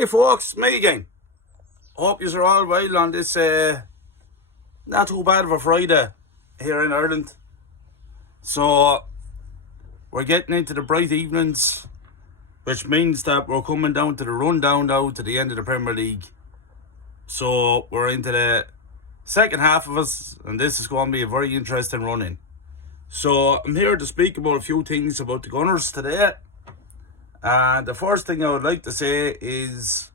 Hi folks, me again. Hope you're all well on this not too bad of a Friday here in Ireland. So we're getting into the bright evenings, which means that we're coming down to the rundown now to the end of the Premier League. So we're into the second half of us, and this is going to be a very interesting run-in. So I'm here to speak about a few things about the Gunners today. And the first thing I would like to say is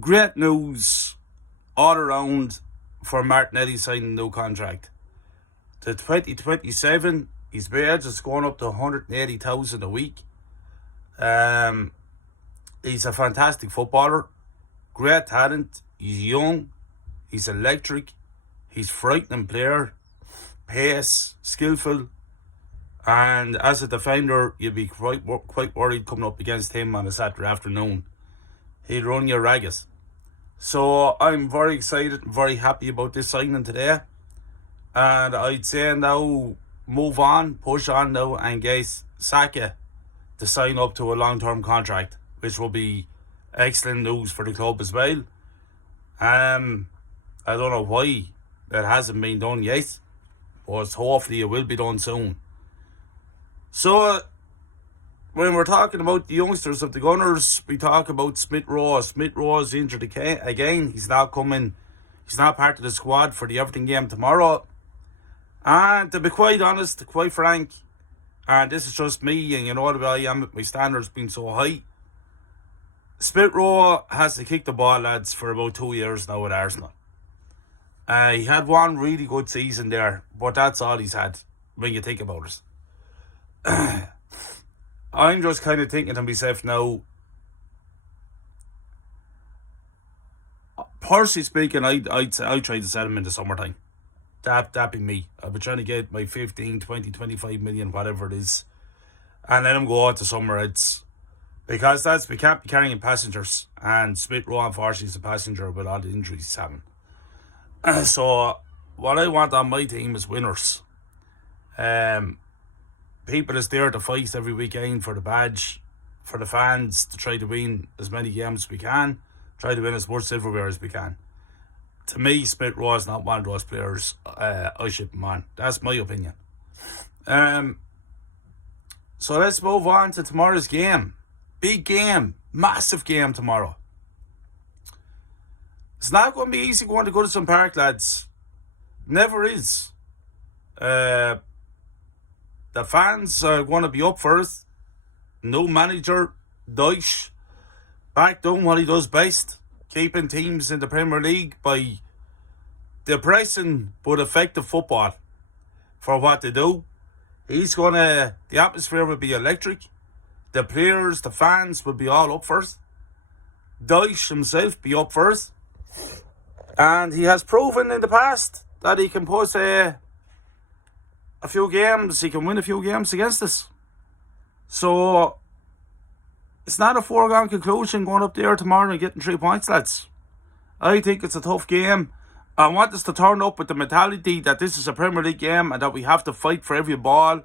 great news all around for Martinelli signing a new contract. To 2027, his wage is going up to 180,000 a week. He's a fantastic footballer, great talent, he's young, he's electric, he's frightening player, pace, skillful, and as a defender, you'd be quite worried coming up against him on a Saturday afternoon. He'd run you ragged. So I'm very excited, very happy about this signing today. And I'd say now move on, push on now and get Saka to sign up to a long-term contract, which will be excellent news for the club as well. I don't know why it hasn't been done yet, but hopefully it will be done soon. So when we're talking about the youngsters of the Gunners, we talk about Smith Rowe. Smith Rowe is injured again. He's not coming. He's not part of the squad for the Everton game tomorrow. And to be quite honest, quite frank, and this is just me, and you know the way I am with my standards being so high, Smith Rowe has to kick the ball, lads, for about 2 years now at Arsenal. He had one really good season there, but that's all he's had when you think about it. I'm just kind of thinking to myself now, personally speaking, I'd try to sell him in the summertime. That'd be me. I've been trying to get my 15, 20, 25 million, whatever it is, and let him go out to summer. It's because we can't be carrying passengers, and Smith Rowe unfortunately is a passenger with all the injuries he's having. So what I want on my team is winners. People is there to fight every weekend for the badge, for the fans, to try to win as many games as we can, try to win as much silverware as we can. To me, Smith Rowe is not one of those players I ship him on. That's my opinion. So let's move on to tomorrow's game. Big game, massive game tomorrow. It's not going to be easy going to Goodison Park, lads. Never is. The fans are going to be up for it. No manager, Dyche, back doing what he does best, keeping teams in the Premier League by depressing but effective football for what they do. The atmosphere will be electric. The players, the fans will be all up for it. Dyche himself be up for it. And he has proven in the past that he can put a few games, he can win a few games against us. So it's not a foregone conclusion going up there tomorrow and getting 3 points, lads. I think it's a tough game. I want us to turn up with the mentality that this is a Premier League game and that we have to fight for every ball.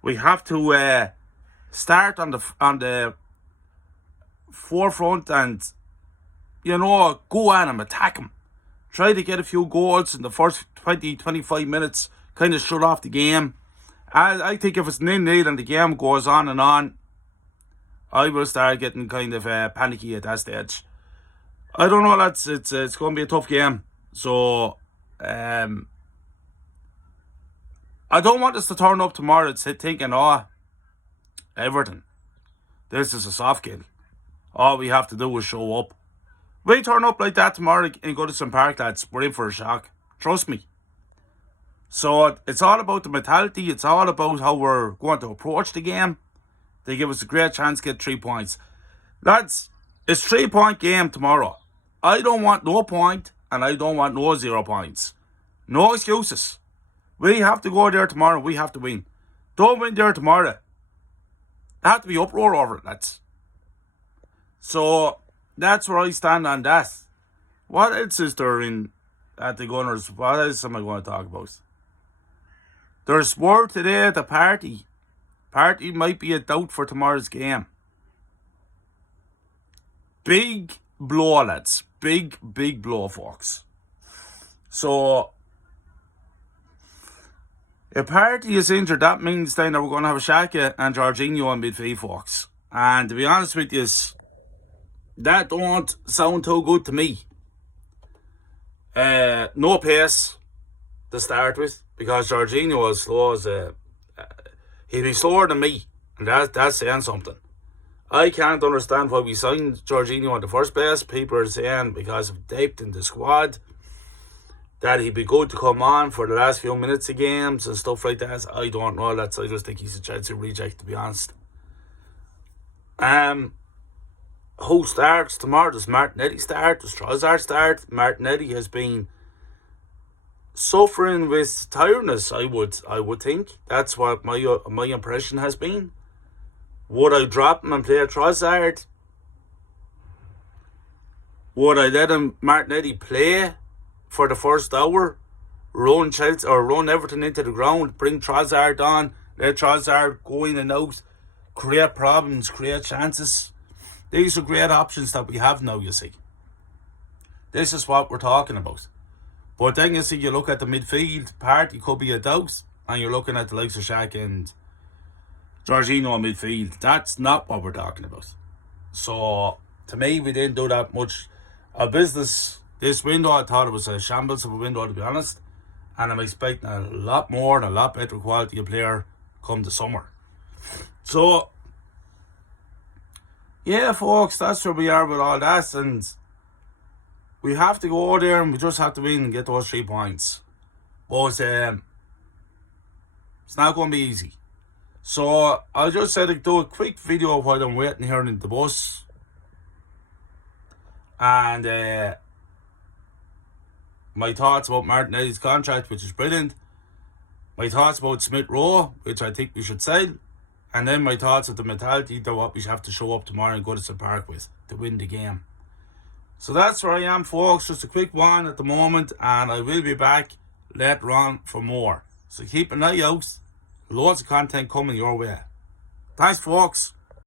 We have to start on the forefront and, go at him, attack him. Try to get a few goals in the first 20, 25 minutes, kind of shut off the game. I think if it's 0-0 and the game goes on and on, I will start getting kind of panicky at that stage. I don't know, lads. It's going to be a tough game. So, I don't want us to turn up tomorrow thinking, Everton, this is a soft kill. All we have to do is show up. We turn up like that tomorrow and go to Goodison Park, lads, we're in for a shock. Trust me. So it's all about the mentality. It's all about how we're going to approach the game. They give us a great chance to get 3 points. Lads, it's 3 point game tomorrow. I don't want no point and I don't want no 0 points. No excuses. We have to go there tomorrow. We have to win. Don't win there tomorrow. There have to be uproar over it, lads. So that's where I stand on that. What else is there at the Gunners? What else am I going to talk about? There's word today at the party. Party might be a doubt for tomorrow's game. big blow, lads. Big blow, folks. So, if Partey is injured, that means then that we're going to have Xhaka and Jorginho in midfield, folks. And to be honest with you, that don't sound too good to me. No pace to start with, because Jorginho is slow as he'll be slower than me, and that's saying something. I can't understand why we signed Jorginho in the first place. People are saying because of depth in the squad that he'd be good to come on for the last few minutes of games and stuff like that. I don't know. I just think he's a Chelsea reject, to be honest. Who starts tomorrow? Does Martinelli start? Does Trossard start? Martinelli has been suffering with tiredness, I would think. That's what my impression has been. Would I drop him and play Trossard? Would I let Martinelli play for the first hour, run Chelsea or run Everton into the ground, bring Trossard on, let Trossard go in and out, create problems, create chances? These are great options that we have now, you see. This is what we're talking about. But then you see, you look at the midfield, Partey could be a doubt, and you're looking at the likes of Xhaka and Jorginho in midfield. That's not what we're talking about. So, to me, we didn't do that much of business this window. I thought it was a shambles of a window, to be honest. And I'm expecting a lot more and a lot better quality of player come the summer. So, yeah, folks, that's where we are with all that. And we have to go there and we just have to win and get those 3 points. But it's not going to be easy. So, I just said I'd do a quick video while I'm waiting here in the bus. And my thoughts about Martinelli's contract, which is brilliant. My thoughts about Smith Rowe, which I think we should sell. And then my thoughts of the mentality that what we have to show up tomorrow in Goodison Park with to win the game. So that's where I am, folks. Just a quick one at the moment, and I will be back later on for more. So keep an eye out. Loads of content coming your way. Thanks, folks.